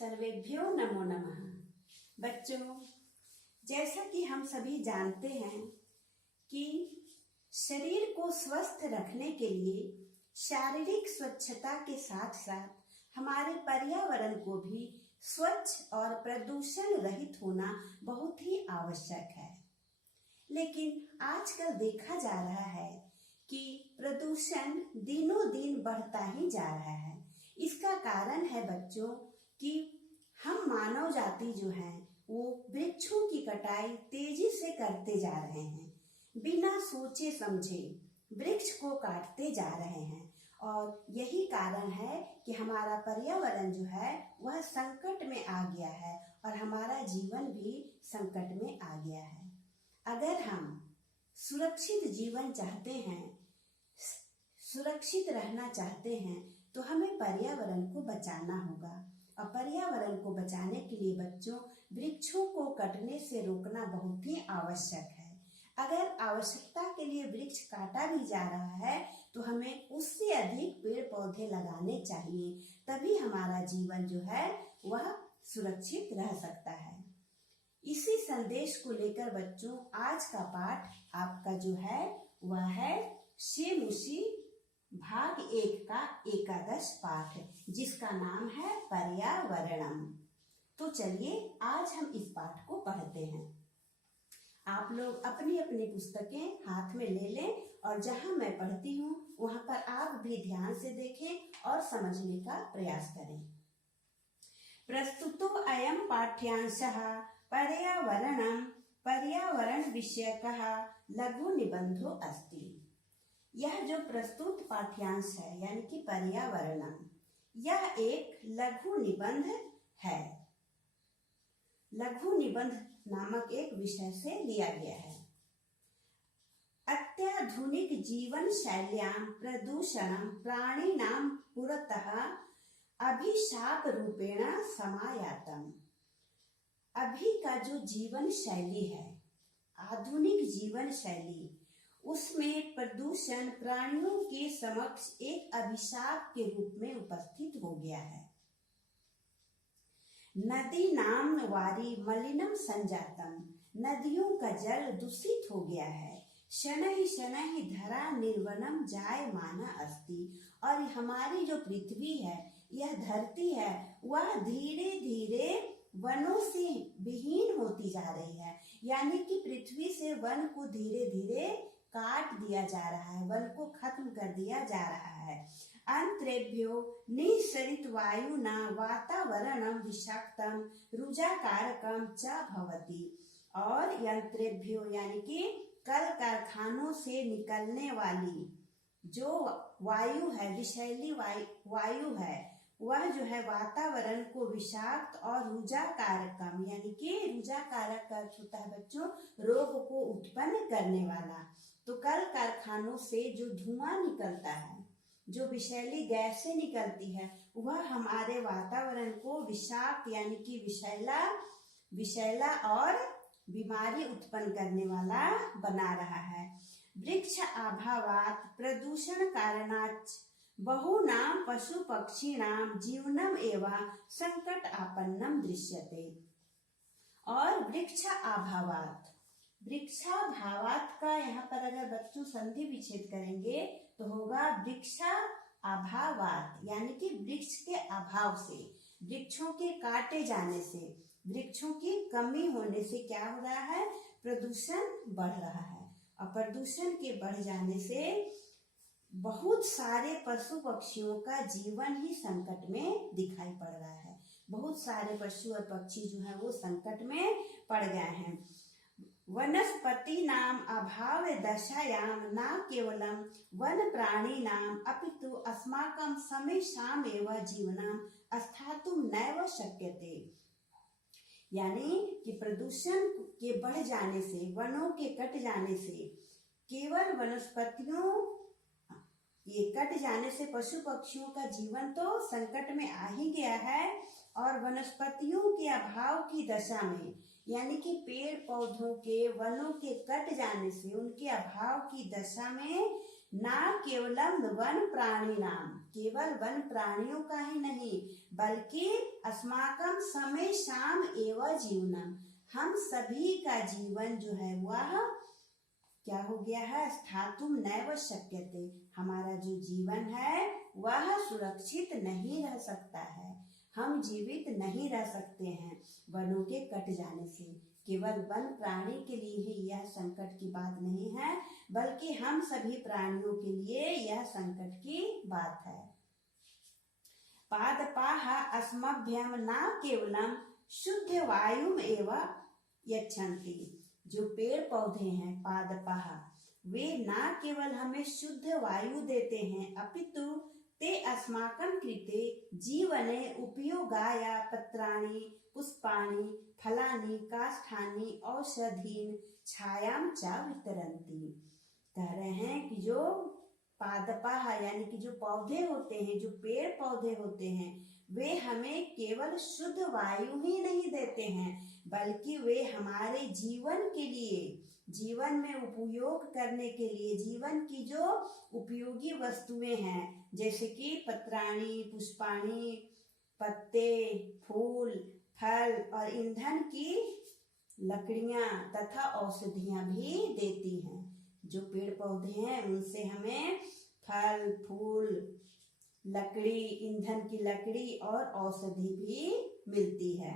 सर्वेभ्यो नमो नमः। बच्चों, जैसा कि हम सभी जानते हैं कि शरीर को स्वस्थ रखने के लिए शारीरिक स्वच्छता के साथ साथ हमारे पर्यावरण को भी स्वच्छ और प्रदूषण रहित होना बहुत ही आवश्यक है। लेकिन आजकल देखा जा रहा है कि प्रदूषण दिनों दिन बढ़ता ही जा रहा है। इसका कारण है बच्चों कि हम मानव जाति जो है वो वृक्षों की कटाई तेजी से करते जा रहे हैं। बिना सोचे समझे वृक्ष को काटते जा रहे हैं और यही कारण है कि हमारा पर्यावरण जो है वह संकट में आ गया है और हमारा जीवन भी संकट में आ गया है। अगर हम सुरक्षित जीवन चाहते हैं, सुरक्षित रहना चाहते हैं, तो हमें पर्यावरण को बचाना होगा। और पर्यावरण को बचाने के लिए बच्चों वृक्षों को कटने से रोकना बहुत ही आवश्यक है। अगर आवश्यकता के लिए वृक्ष काटा भी जा रहा है तो हमें उससे अधिक पेड़ पौधे लगाने चाहिए, तभी हमारा जीवन जो है वह सुरक्षित रह सकता है। इसी संदेश को लेकर बच्चों आज का पाठ आपका जो है वह है शेमुशी भाग 1 का एकादश पाठ, जिसका नाम है पर्यावरणम। तो चलिए आज हम इस पाठ को पढ़ते हैं। आप लोग अपनी अपनी पुस्तकें हाथ में ले लें और जहां मैं पढ़ती हूँ वहां पर आप भी ध्यान से देखें और समझने का प्रयास करें। प्रस्तुतो अयम पाठ्यांशः पर्यावरणम पर्यावरण विषयकः लघु निबंधो अस्ति। यह जो प्रस्तुत पाठ्यांश है यानी कि पर्यावरणम, यह एक लघु निबंध है। लघु निबंध नामक एक विषय से लिया गया है। अत्याधुनिक जीवन शैल्यां प्रदूषणं प्राणिनां पुरतः अभिशाप रूपेण समायातम। अभी का जो जीवन शैली है, आधुनिक जीवन शैली, उसमें प्रदूषण प्राणियों के समक्ष एक अभिशाप के रूप में उपस्थित हो गया है। नदी नाम वारी मलिनम संजातम, नदियों का जल दूषित हो गया है। शनैः शनैः धरा निर्वनम जायमाना अस्ति, और हमारी जो पृथ्वी है, यह धरती है, वह धीरे धीरे वनों से विहीन होती जा रही है। यानी कि पृथ्वी से वन को धीरे धीरे काट दिया जा रहा है, वन को खत्म कर दिया जा रहा है। अंतरेभ्यो निःसरित वायुना वातावरणम विषाक्तम रुजाकारकम च भवति। और यंत्रेभ्यो यानी कि कल कारखानों से निकलने वाली जो वायु है, विषैली वायु है, वह जो है वातावरण को विषाक्त और रुजाकारकम, यानी कि रुजाकारक का अर्थ होता है बच्चों रोग को उत्पन्न करने वाला। तो कल कारखानों से जो धुआं निकलता है, जो विषैली गैसें निकलती है, वह हमारे वातावरण को विषाक्त यानी कि विषैला और बीमारी उत्पन्न करने वाला बना रहा है। वृक्ष अभावात् प्रदूषण कारणात् बहुनां पशु पक्षिणां जीवनम एवं संकट आपन्नम दृश्यते। और वृक्षाभावात्, वृक्षाभावात् का यहाँ पर अगर बच्चों संधि विच्छेद करेंगे तो होगा वृक्षा अभावात्, यानी कि वृक्ष के अभाव से, वृक्षों के काटे जाने से, वृक्षों की कमी होने से क्या हो रहा है, प्रदूषण बढ़ रहा है। और प्रदूषण के बढ़ जाने से बहुत सारे पशु पक्षियों का जीवन ही संकट में दिखाई पड़ रहा है। बहुत सारे पशु और पक्षी जो है वो संकट में पड़ गए हैं। वनस्पति नाम अभाव दशायां न केवलम वन प्राणी नाम अपितु अस्माकं समेषामेव जीवनम स्थातुं नैव शक्यते। यानी कि प्रदूषण के बढ़ जाने से, वनों के कट जाने से, केवल वनस्पतियों ये कट जाने से पशु पक्षियों का जीवन तो संकट में आ ही गया है, और वनस्पतियों के अभाव की दशा में, यानी कि पेड़ पौधों के, वनों के कट जाने से, उनके अभाव की दशा में ना केवलम वन प्राणी नाम, केवल वन प्राणियों का ही नहीं बल्कि अस्माकम समय शाम एवं जीवनम, हम सभी का जीवन जो है वह क्या हो गया है, स्थातुम नैव शक्यते, हमारा जो जीवन है वह सुरक्षित नहीं रह सकता है, हम जीवित नहीं रह सकते हैं वनों के कट जाने से। केवल वन प्राणी के लिए ही यह संकट की बात नहीं है बल्कि हम सभी प्राणियों के लिए यह संकट की बात है। पादपाः अस्मभ्यम न केवलम शुद्ध वायुम एवं यच्छन्ति, जो पेड़ पौधे हैं पादपाः, वे ना केवल हमें शुद्ध वायु देते हैं अपितु ते अस्माकं कृते जीवने उपयोगाय पत्राणि पुष्पाणि फलानि काष्ठानि औषधीन छायां च वितरन्ति। कह रहे हैं कि जो पादपाः यानी कि जो पौधे होते हैं, जो पेड़ पौधे होते हैं, वे हमें केवल शुद्ध वायु ही नहीं देते हैं बल्कि वे हमारे जीवन के लिए, जीवन में उपयोग करने के लिए, जीवन की जो उपयोगी वस्तुएं हैं जैसे कि पत्राणि पुष्पाणि, पत्ते, फूल, फल और ईंधन की लकड़ियां तथा औषधियां भी देती हैं। जो पेड़ पौधे हैं उनसे हमें फल फूल, लकड़ी, ईंधन की लकड़ी और औषधि भी मिलती है।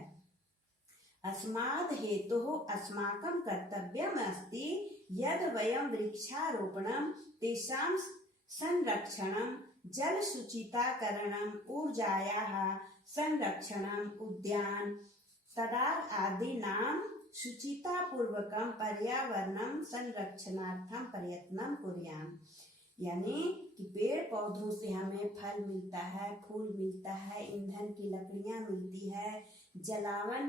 अस्माद् हेतुः अस्माकं कर्तव्यम् अस्ति यद् वयं वृक्षारोपणं तेषां संरक्षणं जल शुचिताकरणं ऊर्जायाः संरक्षणं उद्यान तडाग आदीनां शुचितापूर्वकं पर्यावरणं संरक्षणार्थं प्रयत्नं कुर्याम। यानी कि पेड़ पौधों से हमें फल मिलता है, फूल मिलता है, ईंधन की लकड़ियां मिलती है, जलावन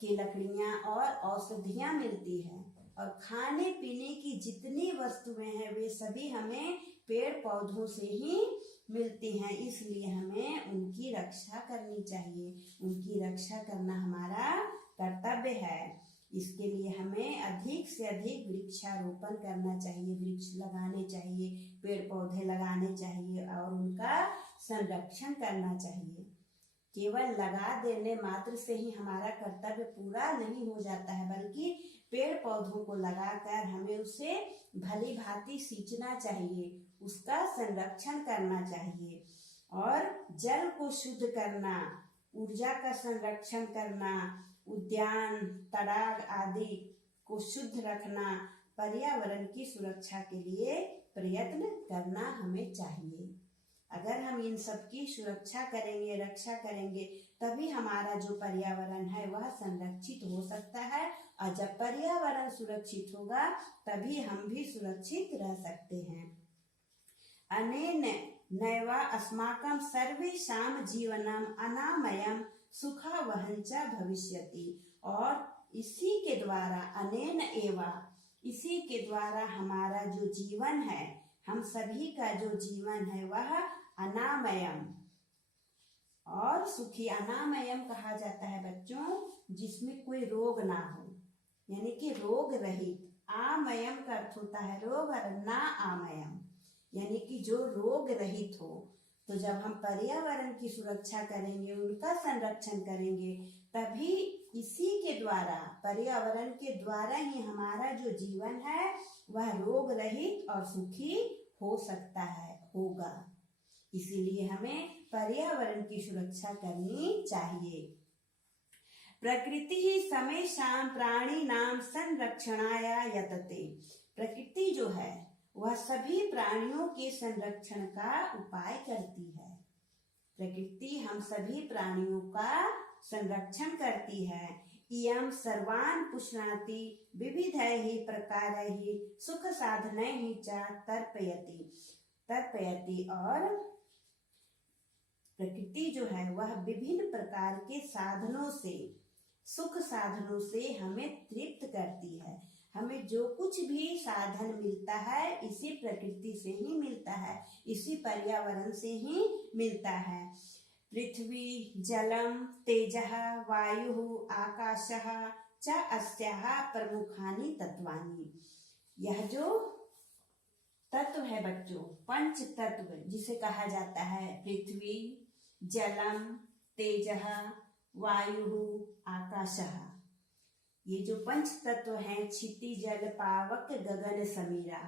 की लकड़ियां और औषधियां मिलती है और खाने पीने की जितनी वस्तुएं हैं वे सभी हमें पेड़ पौधों से ही मिलती हैं। इसलिए हमें उनकी रक्षा करनी चाहिए, उनकी रक्षा करना हमारा कर्तव्य है। इसके लिए हमें अधिक से अधिक वृक्षारोपण करना चाहिए, वृक्ष लगाने चाहिए, पेड़ पौधे लगाने चाहिए और उनका संरक्षण करना चाहिए। केवल लगा देने मात्र से ही हमारा कर्तव्य पूरा नहीं हो जाता है बल्कि पेड़ पौधों को लगाकर हमें उसे भली भांति सींचना चाहिए, उसका संरक्षण करना चाहिए और जल को शुद्ध करना, ऊर्जा का संरक्षण करना, उद्यान तड़ाग आदि को शुद्ध रखना, पर्यावरण की सुरक्षा के लिए प्रयत्न करना हमें चाहिए। अगर हम इन सब की सुरक्षा करेंगे, रक्षा करेंगे, तभी हमारा जो पर्यावरण है वह संरक्षित हो सकता है और जब पर्यावरण सुरक्षित होगा तभी हम भी सुरक्षित रह सकते हैं। अनेन नैव अस्माकं सर्वेषां जीवनम अनामयम सुखावहं च भविष्यति, और इसी के द्वारा अनेन एव, इसी के द्वारा हमारा जो जीवन है, हम सभी का जो जीवन है वह अनामयम और सुखी, अनामयम कहा जाता है बच्चों जिसमें कोई रोग ना हो, यानी कि रोग रहित। आमयम का अर्थ होता है रोग और ना आमयम यानी कि जो रोग रहित हो। तो जब हम पर्यावरण की सुरक्षा करेंगे, उनका संरक्षण करेंगे, तभी इसी के द्वारा, पर्यावरण के द्वारा ही हमारा जो जीवन है वह रोग रहित और सुखी हो सकता है, होगा। इसीलिए हमें पर्यावरण की सुरक्षा करनी चाहिए। प्रकृति ही समेषां प्राणिनां संरक्षणाय यतते, प्रकृति जो है वह सभी प्राणियों के संरक्षण का उपाय करती है। प्रकृति हम सभी प्राणियों का संरक्षण करती है। इयं सर्वान् पुष्णाति विविधैः प्रकारैः सुख साधनैः च तर्पयति, और प्रकृति जो है वह विभिन्न प्रकार के साधनों से, सुख साधनों से हमें तृप्त करती है। हमें जो कुछ भी साधन मिलता है इसी प्रकृति से ही मिलता है, इसी पर्यावरण से ही मिलता है। पृथ्वी जलम तेजः वायुः आकाशः च अस्याः प्रमुखानि तत्वानि, यह जो तत्व है बच्चों, पंच तत्व जिसे कहा जाता है पृथ्वी, जलम, तेजः, वायु, आकाशः। ये जो पंच तत्व हैं, क्षिति, जल, पावक, गगन, समीरा,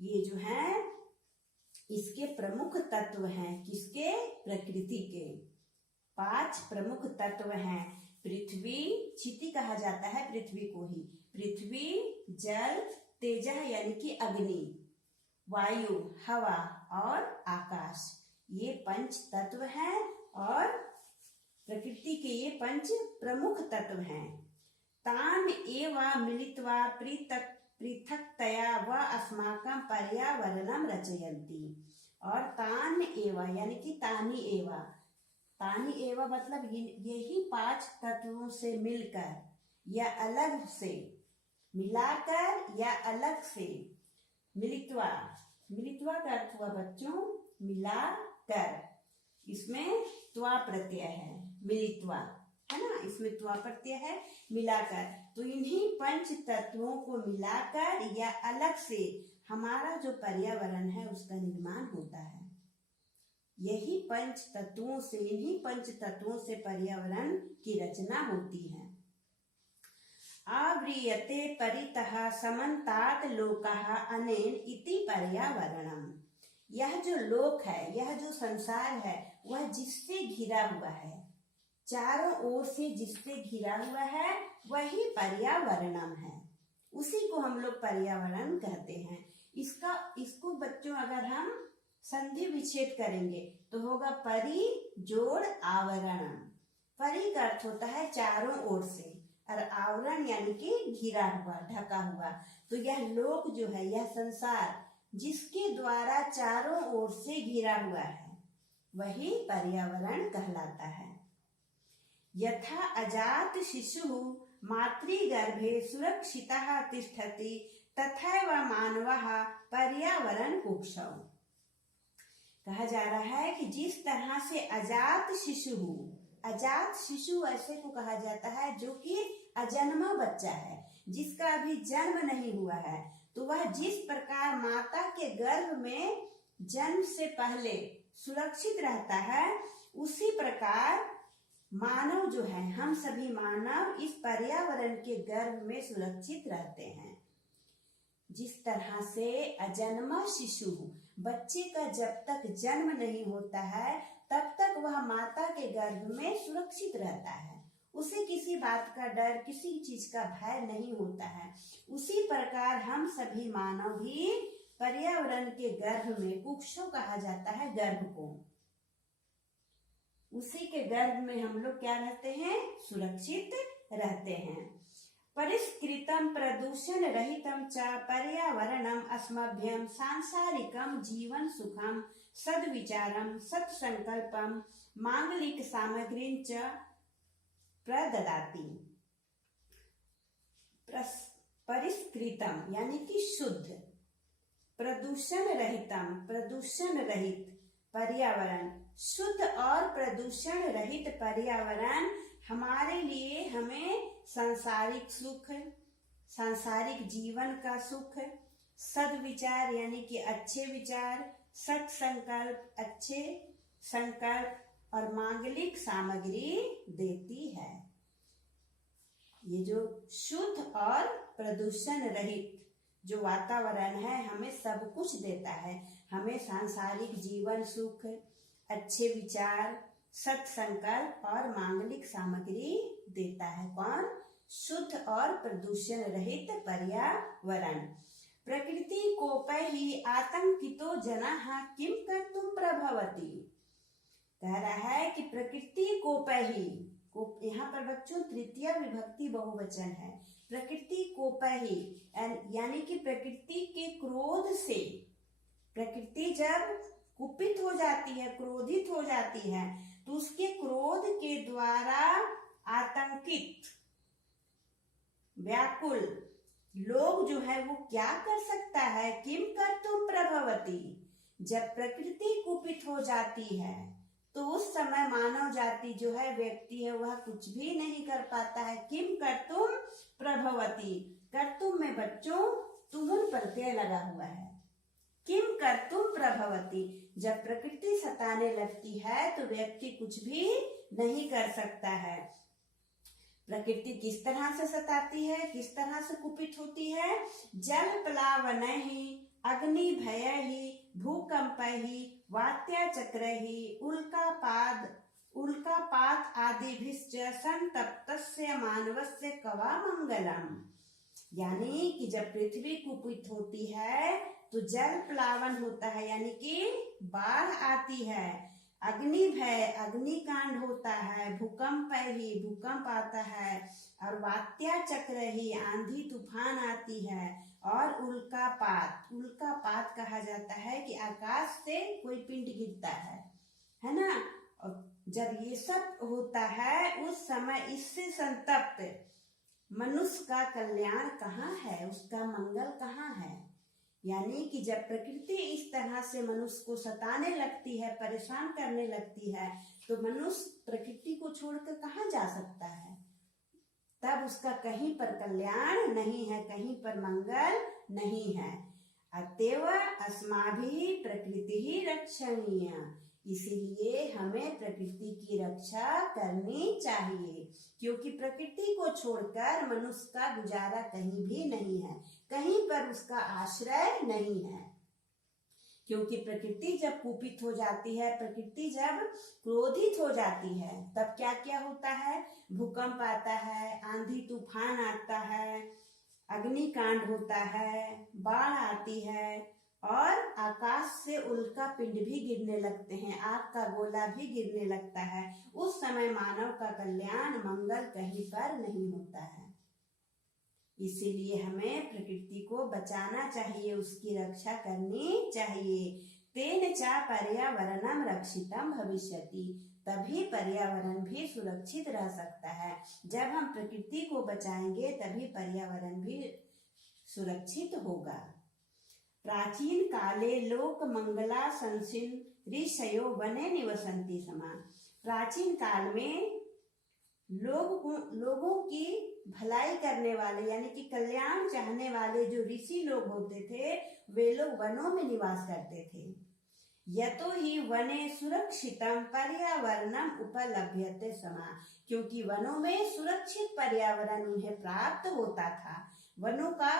ये जो हैं इसके प्रमुख तत्व हैं। किसके? प्रकृति के 5 प्रमुख तत्व हैं। पृथ्वी, क्षिति कहा जाता है पृथ्वी को ही, पृथ्वी, जल, तेजः यानी कि अग्नि, वायु, हवा और आकाश, ये पंच तत्व हैं और प्रकृति के ये 5 प्रमुख तत्व हैं। तान एव मिलित्वा पृथक्तया व अस्माकं पर्यावरणं रचयन्ति। और तान एव यानी कि तानी एव मतलब यही 5 तत्वों से मिलकर या अलग से, मिलाकर या अलग से, मिलित्वा का अर्थ हुआ बच्चों मिलाकर, इसमें त्वा प्रत्यय है, मिलित्वा है ना, इसमें त्वा प्रत्यय है, मिलाकर। तो इन्हीं 5 तत्वों को मिलाकर या अलग से हमारा जो पर्यावरण है उसका निर्माण होता है। यही 5 तत्वों से, इन्हीं 5 तत्वों से पर्यावरण की रचना होती है। आव्रियते परितः समन्तात् लोकः अनेन इति पर्यावरणम्। यह जो लोक है, यह जो संसार है, वह जिससे घिरा हुआ है, चारों ओर से जिससे घिरा हुआ है वही पर्यावरणम है। उसी को हम लोग पर्यावरण कहते हैं। इसको बच्चों अगर हम संधि विच्छेद करेंगे तो होगा परि जोड़ आवरणम। परि का अर्थ होता है चारों ओर से और आवरण यानी कि घिरा हुआ, ढका हुआ। तो यह लोक जो है, यह संसार जिसके द्वारा चारों ओर से घिरा हुआ है वही पर्यावरण कहलाता है। यथा अजात शिशुः मातृगर्भे सुरक्षितः तिष्ठति तथैव मानवः पर्यावरण कुक्षौ। कहा जा रहा है कि जिस तरह से अजात शिशु ऐसे को कहा जाता है जो कि अजन्मा बच्चा है, जिसका अभी जन्म नहीं हुआ है, तो वह जिस प्रकार माता के गर्भ में जन्म से पहले सुरक्षित रहता है, उसी प्रकार मानव जो है, हम सभी मानव इस पर्यावरण के गर्भ में सुरक्षित रहते हैं। जिस तरह से अजन्मा शिशु, बच्चे का जब तक जन्म नहीं होता है तब तक वह माता के गर्भ में सुरक्षित रहता है, उसे किसी बात का डर, किसी चीज का भय नहीं होता है। उसी प्रकार हम सभी मानव भी पर्यावरण के गर्भ में, कुक्षौ कहा जाता है गर्भ को, उसी के गर्भ में हम लोग क्या रहते हैं? सुरक्षित रहते हैं। परिष्कृतम प्रदूषण रहितम च पर्यावरणम अस्मभ्यम सांसारिकम जीवन सुखम सद्विचारम सत्संकल्पम मांगलिक सामग्रीं च प्रददाति। परिष्कृतम यानी कि शुद्ध, प्रदूषण रहितम प्रदूषण रहित पर्यावरण, शुद्ध और प्रदूषण रहित पर्यावरण हमारे लिए हमें सांसारिक सुख, सांसारिक जीवन का सुख, सद्विचार यानी कि अच्छे विचार, सत्संकल्प अच्छे संकल्प और मांगलिक सामग्री देती है। ये जो शुद्ध और प्रदूषण रहित जो वातावरण है हमें सब कुछ देता है। हमें सांसारिक जीवन सुख, अच्छे विचार, सत्संकल्प और मांगलिक सामग्री देता है। कौन? शुद्ध और प्रदूषण रहित पर्यावरण। प्रकृति कोपैहि आतंकितो जनाः किं कर्तुं प्रभवति। कह रहा है कि प्रकृति कोपैहि, यहाँ पर बच्चों तृतीय विभक्ति बहुवचन है। प्रकृति कोपैहि यानी कि प्रकृति के क्रोध से, प्रकृति जब कुपित हो जाती है, क्रोधित हो जाती है, तो उसके क्रोध के द्वारा आतंकित, व्याकुल लोग जो है वो क्या कर सकता है? किम कर्तुम प्रभवति। जब प्रकृति कुपित हो जाती है तो उस समय मानव जाति जो है, व्यक्ति है, वह कुछ भी नहीं कर पाता है। किम कर्तुम प्रभवति, कर्तुम में बच्चों तुमुल प्रत्यय लगा हुआ है। किम कर्तुम प्रभवती। जब प्रकृति सताने लगती है तो व्यक्ति कुछ भी नहीं कर सकता है। प्रकृति किस तरह से सताती है, किस तरह से कुपित होती है? जल प्लावन ही, अग्नि भय ही, भूकंप ही, वात्या चक्र ही, उल्कापात आदि भिश्च संतप्तस्य मानवस्य कवा मंगलम। यानी कि जब पृथ्वी कुपित होती है तो जल प्लावन होता है, यानी कि बाढ़ आती है, अग्नि भय अग्निकांड होता है, भूकंप ही भूकंप आता है, और वात्या चक्र ही आंधी तूफान आती है, और उल्कापात कहा जाता है कि आकाश से कोई पिंड गिरता है ना। और जब ये सब होता है उस समय इससे संतप्त मनुष्य का कल्याण कहाँ है, उसका मंगल कहाँ है? यानी कि जब प्रकृति इस तरह से मनुष्य को सताने लगती है, परेशान करने लगती है, तो मनुष्य प्रकृति को छोड़कर कहाँ जा सकता है? तब उसका कहीं पर कल्याण नहीं है, कहीं पर मंगल नहीं है। अतएव अस्माभिः प्रकृति रक्षणीय, इसीलिए हमें प्रकृति की रक्षा करनी चाहिए, क्योंकि प्रकृति को छोड़कर मनुष्य का गुजारा कहीं भी नहीं है, कहीं पर उसका आश्रय नहीं है। क्योंकि प्रकृति जब कुपित हो जाती है, प्रकृति जब क्रोधित हो जाती है, तब क्या क्या होता है? भूकंप आता है, आंधी तूफान आता है, अग्निकांड होता है, बाढ़ आती है, और आकाश से उल्का पिंड भी गिरने लगते हैं, आग का गोला भी गिरने लगता है। उस समय मानव का कल्याण मंगल कहीं पर नहीं होता है। इसीलिए हमें प्रकृति को बचाना चाहिए, उसकी रक्षा करनी चाहिए। तेन चा पर्यावरणम रक्षितम भविष्यति, तभी पर्यावरण भी सुरक्षित रह सकता है। जब हम प्रकृति को बचाएंगे तभी पर्यावरण भी सुरक्षित होगा। प्राचीन काले लोक मंगला संसिन ऋषयो वने निवसन्ति समा। प्राचीन काल में लोगों की भलाई करने वाले यानी कि कल्याण चाहने वाले जो ऋषि लोग होते थे, वे लोग वनों में निवास करते थे। यतो ही वने सुरक्षितम पर्यावरणम उपलभ्यते समा, क्योंकि वनों में सुरक्षित पर्यावरण उन्हें प्राप्त होता था। वनों का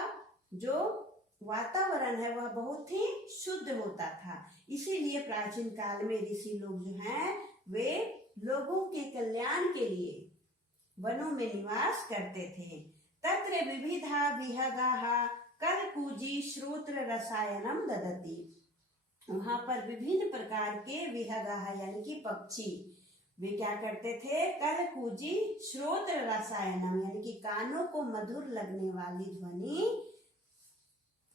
जो वातावरण है वह बहुत ही शुद्ध होता था। इसीलिए प्राचीन काल में ऋषि लोग जो हैं वे लोगों के कल्याण के लिए वनों में निवास करते थे। तत्र विविधा विहगाः कलकूजी श्रोत्र रसायनम ददति, वहां पर विभिन्न प्रकार के विहगाः यानी कि पक्षी, वे क्या करते थे? कलकूजी श्रोत्र रसायनम यानी कि कानों को मधुर लगने वाली ध्वनि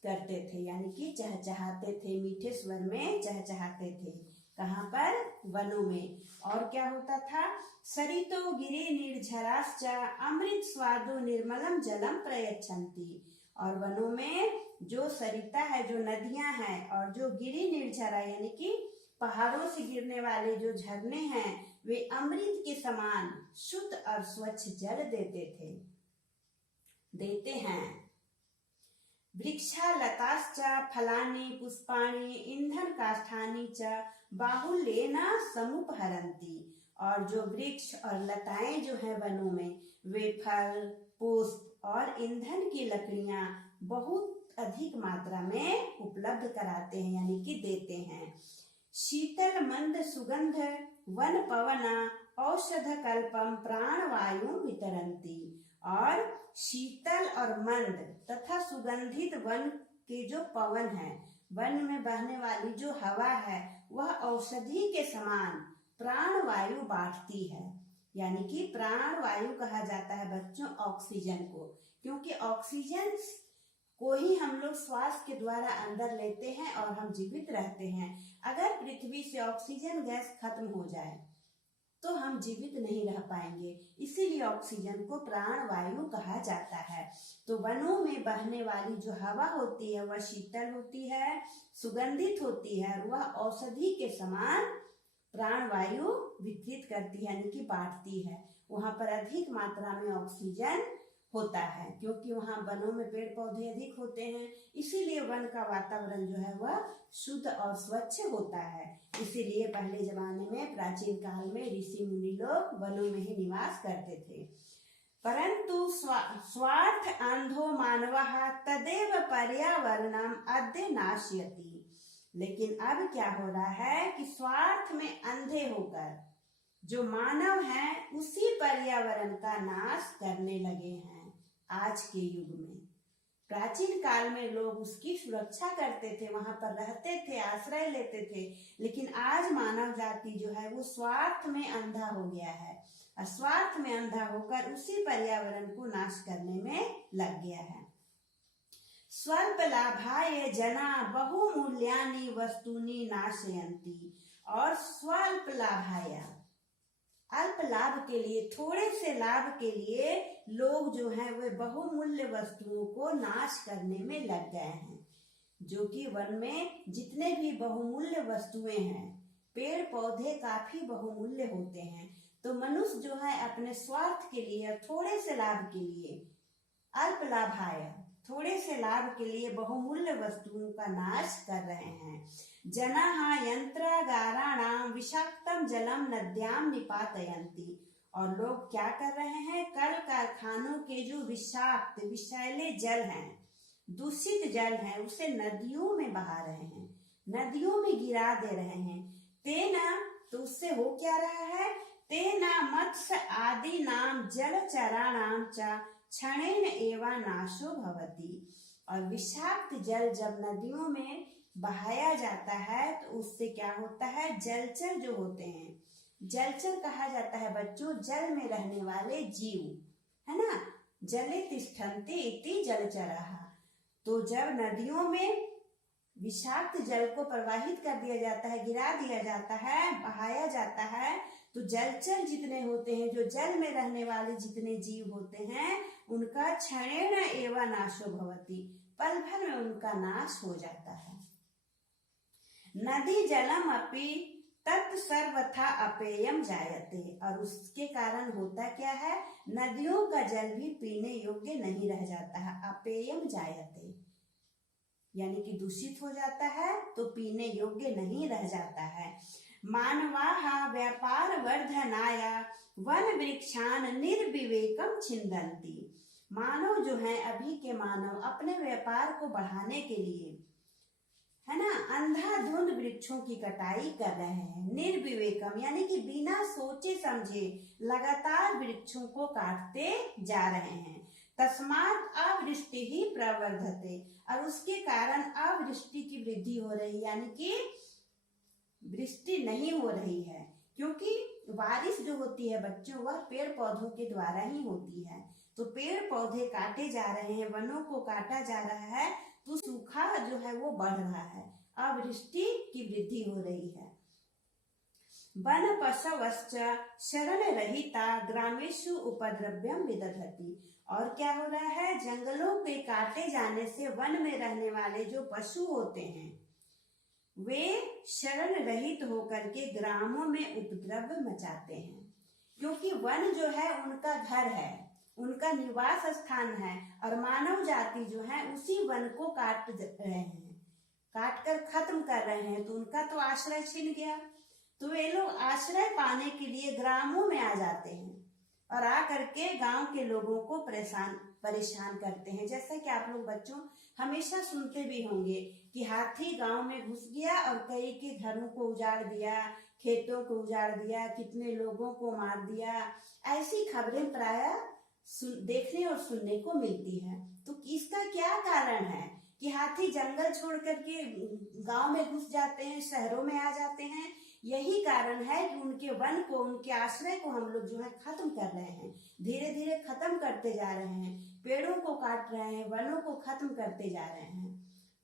करते थे, यानी कि चहचहाते थे, मीठे स्वर में चहचहाते थे। कहाँ पर? वनों में। और क्या होता था? सरितो गिरि निर्झराश्च अमृत स्वादु निर्मलम जलम प्रयच्छन्ति, और वनों में जो सरिता है, जो नदियां हैं, और जो गिरि निर्झरा यानी कि पहाड़ों से गिरने वाले जो झरने हैं, वे अमृत के समान शुद्ध और स्वच्छ जल देते हैं। वृक्षालताश्च फलानि पुष्पाणि ईंधन काष्ठानि च बाहुल्येन समुपहरन्ति, और जो वृक्ष और लताएं जो है वनों में, वे फल, पुष्प और ईंधन की लकड़ियां बहुत अधिक मात्रा में उपलब्ध कराते हैं यानी कि देते हैं। शीतल मंद सुगंध वन पवना औषध कल्पम प्राणवायु वितरन्ति, और शीतल और मंद तथा सुगंधित वन के जो पवन है, वन में बहने वाली जो हवा है, वह औषधि के समान प्राणवायु बांटती है। यानी कि प्राणवायु कहा जाता है बच्चों ऑक्सीजन को, क्योंकि ऑक्सीजन को ही हम लोग श्वास के द्वारा अंदर लेते हैं और हम जीवित रहते हैं। अगर पृथ्वी से ऑक्सीजन गैस खत्म हो जाए तो हम जीवित नहीं रह पाएंगे, इसीलिए ऑक्सीजन को प्राणवायु कहा जाता है। तो वनों में बहने वाली जो हवा होती है वह शीतल होती है, सुगंधित होती है, और वह औषधि के समान प्राणवायु वितरित करती है यानी कि बांटती है। वहां पर अधिक मात्रा में ऑक्सीजन होता है, क्योंकि वहाँ वनों में पेड़ पौधे अधिक होते हैं, इसीलिए वन का वातावरण जो है वह शुद्ध और स्वच्छ होता है। इसीलिए पहले जमाने में, प्राचीन काल में ऋषि मुनि लोग वनों में ही निवास करते थे। परंतु स्वार्थ अंधो मानवः तदेव पर्यावरणम अद्य नाशयति। लेकिन अब क्या हो रहा है कि स्वार्थ में अंधे होकर जो मानव हैं उसी पर्यावरण का नाश करने लगे हैं आज के युग में। प्राचीन काल में लोग उसकी सुरक्षा करते थे, वहां पर रहते थे, आश्रय लेते थे, लेकिन आज मानव जाति जो है वो स्वार्थ में अंधा हो गया है, और स्वार्थ में अंधा होकर उसी पर्यावरण को नाश करने में लग गया है। स्वल्प लाभाय जना बहुमूल्यानि वस्तुनि नाशयन्ति। और स्वल्प लाभाय, अल्प लाभ के लिए, थोड़े से लाभ के लिए लोग जो हैं वे बहुमूल्य वस्तुओं को नाश करने में लग गए हैं। जो कि वन में जितने भी बहुमूल्य वस्तुएं हैं, पेड़ पौधे काफी बहुमूल्य होते हैं, तो मनुष्य जो है अपने स्वार्थ के लिए, थोड़े से लाभ के लिए, अल्प लाभाय, थोड़े से लाभ के लिए बहुमूल्य वस्तुओं का नाश कर रहे हैं। जनाः यंत्रागाराणां विषाक्तम जलम नद्याम निपातयन्ति। और लोग क्या कर रहे हैं, कल कारखानों के जो विषाक्त विषैले जल हैं, दूषित जल हैं, उसे नदियों में बहा रहे हैं, नदियों में गिरा दे रहे हैं। तेना, तो उससे हो क्या रहा है, तेना मत्स्य आदि नाम जलचराणाम च क्षणेन एवा नाशो भवति। और विषाक्त जल जब नदियों में बहाया जाता है तो उससे क्या होता है, जलचर जो होते हैं, जलचर कहा जाता है बच्चों जल में रहने वाले जीव, है ना, जले तिष्ठन्ति इति जलचराः। तो जब नदियों में विषाक्त जल को प्रवाहित कर दिया जाता है, गिरा दिया जाता है, बहाया जाता है, तो जलचर जितने होते हैं, जो जल में रहने वाले जितने जीव होते हैं, उनका क्षणेन एव नाशो भवति, पल भर में उनका नाश हो जाता है। नदी जलम अपि तत् सर्वथा अपेयम जायते। और उसके कारण होता क्या है, नदियों का जल भी पीने योग्य नहीं रह जाता है, अपेयम जायते, यानी कि दूषित हो जाता है, तो पीने योग्य नहीं रह जाता है। मानवाः व्यापार वर्धनाय वन वृक्षान निर्विवेकम छिन्दन्ति। मानव जो है, अभी के मानव अपने व्यापार को बढ़ाने के लिए, है ना, अंधाधुंध वृक्षों की कटाई कर रहे हैं। निर्विवेकम यानी कि बिना सोचे समझे लगातार वृक्षों को काटते जा रहे हैं। तस्मात् अवृष्टि ही प्रवर्धते। और उसके कारण अवृष्टि की वृद्धि हो रही, यानी कि वृष्टि नहीं हो रही है, क्योंकि बारिश जो होती है बच्चों, वह पेड़ पौधों के द्वारा ही होती है। तो पेड़ पौधे काटे जा रहे हैं, वनों को काटा जा रहा है, तो सूखा जो है वो बढ़ रहा है, अवृष्टि की वृद्धि हो रही है। वन पशवश्च शरण रहिता ग्रामेषु उपद्रव्यम विदधति। और क्या हो रहा है, जंगलों के काटे जाने से वन में रहने वाले जो पशु होते हैं, वे शरण रहित होकर के ग्रामों में उपद्रव मचाते हैं, क्योंकि वन जो है उनका घर है, उनका निवास स्थान है, और मानव जाति जो है उसी वन को काट रहे हैं, काट कर खत्म कर रहे हैं, तो उनका तो आश्रय छिन गया। तो वे लोग आश्रय पाने के लिए ग्रामों में आ जाते हैं, और आ करके गांव के लोगों को परेशान करते हैं। जैसा कि आप लोग बच्चों हमेशा सुनते भी होंगे कि हाथी गांव में घुस गया और कई के घरों को उजाड़ दिया, खेतों को उजाड़ दिया, कितने लोगों को मार दिया। ऐसी खबरें प्रायः देखने और सुनने को मिलती है। तो इसका क्या कारण है कि हाथी जंगल छोड़ करके गांव में घुस जाते हैं, शहरों में आ जाते हैं? यही कारण है कि उनके वन को, उनके आश्रय को हम लोग जो है खत्म कर रहे हैं, धीरे धीरे खत्म करते जा रहे हैं, पेड़ों को काट रहे हैं, वनों को खत्म करते जा रहे हैं।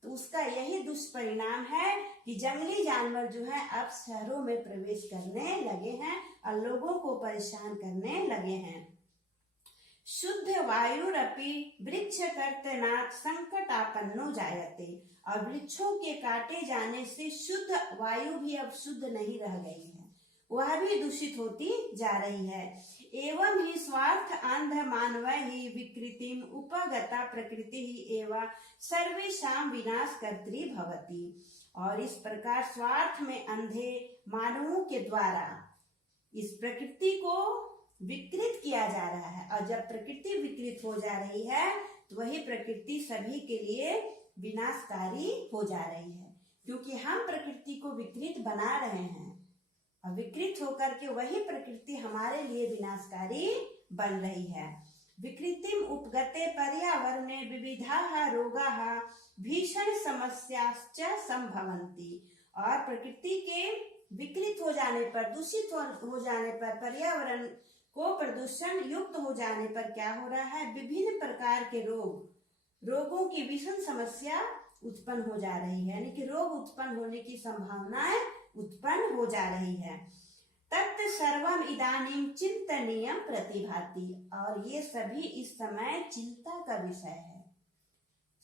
तो उसका यही दुष्परिणाम है कि जंगली जानवर जो है अब शहरों में प्रवेश करने लगे हैं और लोगों को परेशान करने लगे हैं। शुद्ध वायुरपि वृक्ष कर्तनात् संकटापन्नो जायते। और वृक्षों के काटे जाने से शुद्ध वायु भी अब शुद्ध नहीं रह गई है, वह भी दूषित होती जा रही है। एवं ही स्वार्थ अंध मानव ही विकृतिम उपगता प्रकृति ही एवं सर्वेषां विनाश कर्त्री भवति। और इस प्रकार स्वार्थ में अंधे मानवों के द्वारा इस प्रकृति को विकृत किया जा रहा है, और जब प्रकृति विकृत हो जा रही है तो वही प्रकृति सभी के लिए विनाशकारी हो जा रही है, क्योंकि हम प्रकृति को विकृत बना रहे हैं और विकृत होकर के वही प्रकृति हमारे लिए विनाशकारी बन रही है। विकृतिम उपगते पर्यावरणे विविधाः रोगाः भीषण समस्याश्च संभवन्ति। और प्रकृति के विकृत हो जाने पर, दूषित हो जाने पर, पर्यावरण को प्रदूषण युक्त हो जाने पर क्या हो रहा है, विभिन्न प्रकार के रोगों की भीषण समस्या उत्पन्न हो जा रही है, यानी कि रोग उत्पन्न होने की संभावनाएं उत्पन्न हो जा रही है। तत् सर्वम इदानीं चिंतनीयम प्रतिभाति। और ये सभी इस समय चिंता का विषय है,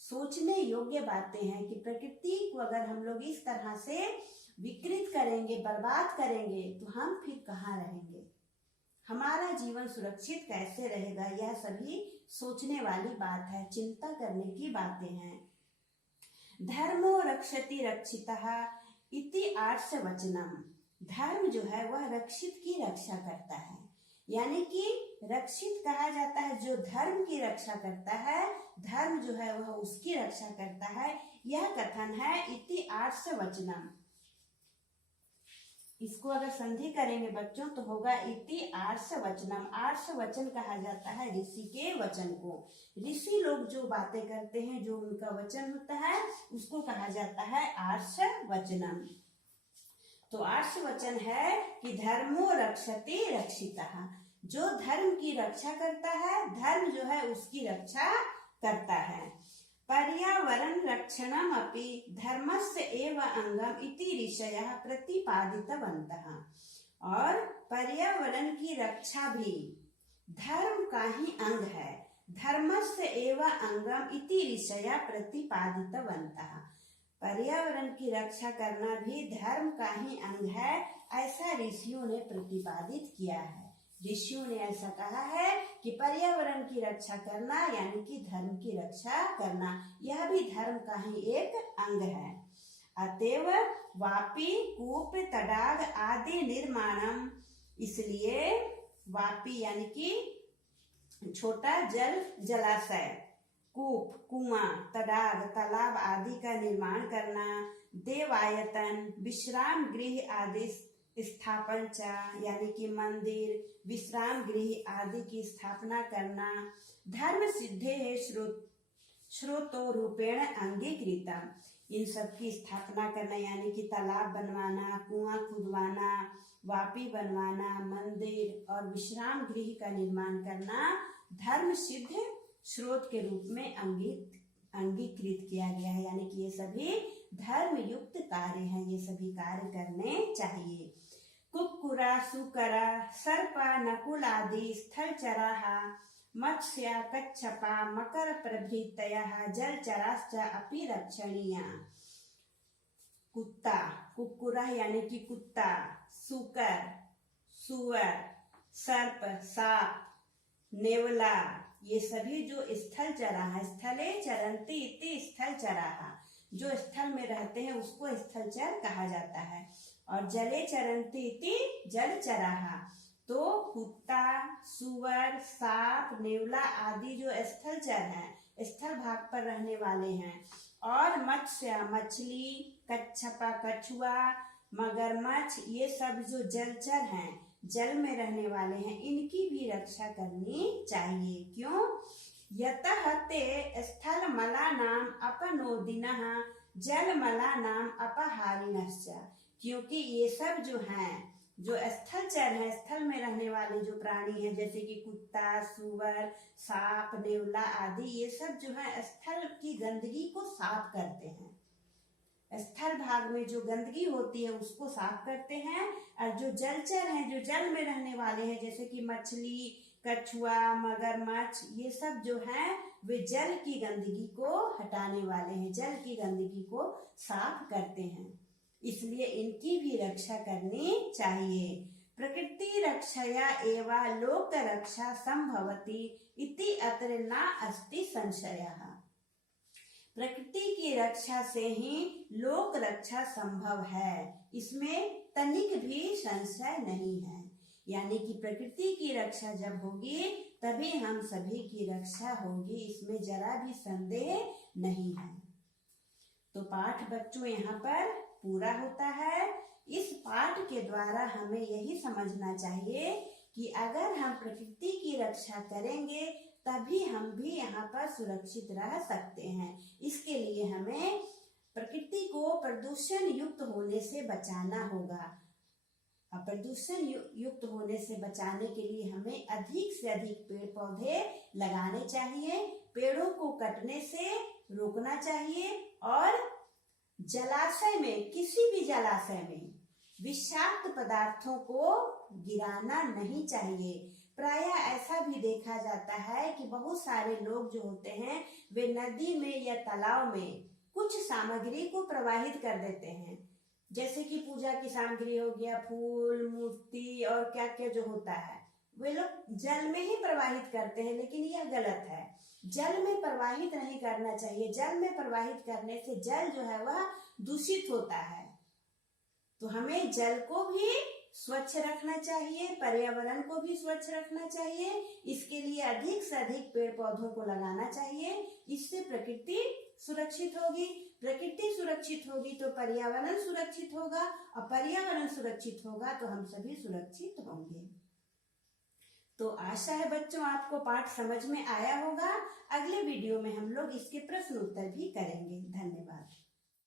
सोचने योग्य बातें हैं कि प्रकृति को अगर हम लोग इस तरह से विकृत करेंगे, बर्बाद करेंगे, तो हम फिर कहाँ रहेंगे, हमारा जीवन सुरक्षित कैसे रहेगा। यह सभी सोचने वाली बात है, चिंता करने की बातें हैं। धर्मो रक्षति रक्षितः इति आर्ष वचनम। धर्म जो है वह रक्षित की रक्षा करता है, यानी कि रक्षित कहा जाता है जो धर्म की रक्षा करता है, धर्म जो है वह उसकी रक्षा करता है, यह कथन है इति आर्ष वचनम। इसको अगर संधि करेंगे बच्चों तो होगा इति आर्ष वचनम। आर्ष वचन कहा जाता है ऋषि के वचन को। ऋषि लोग जो बातें करते हैं, जो उनका वचन होता है, उसको कहा जाता है आर्ष वचनम। तो आर्ष वचन है कि धर्मो रक्षति रक्षितः। जो धर्म की रक्षा करता है, धर्म जो है उसकी रक्षा करता है। पर्यावरण रक्षणम अपि धर्मस्य एव अंगम इति ऋषयः प्रतिपादितवन्तः। और पर्यावरण की रक्षा भी धर्म का ही अंग है। धर्मस्य एव अंगम इति ऋषयः प्रतिपादितवन्तः। पर्यावरण की रक्षा करना भी धर्म का ही अंग है, ऐसा ऋषियों ने प्रतिपादित किया है। ऋषियों ने ऐसा कहा है कि पर्यावरण की रक्षा करना यानी कि धर्म की रक्षा करना, यह भी धर्म का ही एक अंग है। अतएव वापी कूप तडाग आदि निर्माणम, इसलिए वापी यानी कि छोटा जलाशय, कूप कुआं, तडाग तालाब आदि का निर्माण करना, देवायतन विश्राम गृह आदि स्थापन चा, यानी कि मंदिर विश्राम गृह आदि की स्थापना करना, धर्म सिद्धे है श्रोतो रूपेण अंगीकृता। इन सब की स्थापना करना यानी कि तालाब बनवाना, कुआं खुदवाना, वापी बनवाना, मंदिर और विश्राम गृह का निर्माण करना धर्म सिद्ध स्रोत के रूप में अंगीकृत किया गया है, यानी कि ये सभी धर्म युक्त कार्य हैं, ये सभी कार्य करने चाहिए। कुक्कुरा सुकरा सर्पा नकुल आदि स्थलचराः मत्स्य कच्छपा मकर प्रभृतयः जलचराश्च अपि रक्षणीया। कुत्ता, कुक्कुरा यानी कि कुत्ता, सुकर, सुअर, सर्प, सांप, नेवला, ये सभी जो स्थल चरा है, स्थले चरन्ति इति स्थल चराः, जो स्थल में रहते हैं उसको स्थलचर कहा जाता है। और जले चरन्ति इति जलचराः, तो कुत्ता, सुअर, सांप, नेवला आदि जो स्थलचर हैं, स्थल भाग पर रहने वाले हैं, और मत्स्य मछली, कच्छपा कछुआ, मगरमच्छ, ये सब जो जलचर हैं, जल में रहने वाले हैं, इनकी भी रक्षा करनी चाहिए। क्यों? यतः ते स्थल मलानाम अपनोदिनः जल मलानाम अपहारिणश्च, क्योंकि ये सब जो हैं, जो स्थलचर हैं, स्थल में रहने वाले जो प्राणी हैं, जैसे कि कुत्ता, सुअर, सांप, नेवला आदि, ये सब जो है स्थल की गंदगी को साफ करते हैं। स्थल भाग में जो गंदगी होती है उसको साफ करते हैं, और जो जलचर हैं, जो जल में रहने वाले हैं, जैसे कि मछली, कछुआ, मगरमच्छ, ये सब जो हैं वे जल की गंदगी को हटाने वाले हैं, जल की गंदगी को साफ करते हैं, इसलिए इनकी भी रक्षा करनी चाहिए। प्रकृति रक्षया एव लोक रक्षा संभवति इति अत्र न अस्ति संशयः। प्रकृति की रक्षा से ही लोक रक्षा संभव है, इसमें तनिक भी संशय नहीं है। यानी कि प्रकृति की रक्षा जब होगी तभी हम सभी की रक्षा होगी, इसमें जरा भी संदेह नहीं है। तो पाठ बच्चों यहाँ पर पूरा होता है। इस पाठ के द्वारा हमें यही समझना चाहिए कि अगर हम प्रकृति की रक्षा करेंगे तभी हम भी यहाँ पर सुरक्षित रह सकते हैं। इसके लिए हमें प्रकृति को प्रदूषण युक्त होने से बचाना होगा। प्रदूषण युक्त होने से बचाने के लिए हमें अधिक से अधिक पेड़ पौधे लगाने चाहिए, पेड़ों को कटने से रोकना चाहिए और जलाशय में, किसी भी जलाशय में विषाक्त पदार्थों को गिराना नहीं चाहिए। प्रायः ऐसा भी देखा जाता है कि बहुत सारे लोग जो होते हैं वे नदी में या तालाब में कुछ सामग्री को प्रवाहित कर देते हैं, जैसे कि पूजा की सामग्री हो गया, फूल, मूर्ति और क्या क्या जो होता है, वे लोग जल में ही प्रवाहित करते हैं, लेकिन यह गलत है। जल में प्रवाहित नहीं करना चाहिए। जल में प्रवाहित करने से जल जो है वह दूषित होता है। तो हमें जल को भी स्वच्छ रखना चाहिए, पर्यावरण को भी स्वच्छ रखना चाहिए। इसके लिए अधिक से अधिक पेड़ पौधों को लगाना चाहिए। इससे प्रकृति सुरक्षित होगी। प्रकृति सुरक्षित होगी तो पर्यावरण सुरक्षित होगा, और पर्यावरण सुरक्षित होगा तो हम सभी सुरक्षित होंगे। तो आशा है बच्चों आपको पाठ समझ में आया होगा। अगले वीडियो में हम लोग इसके प्रश्न उत्तर भी करेंगे। धन्यवाद।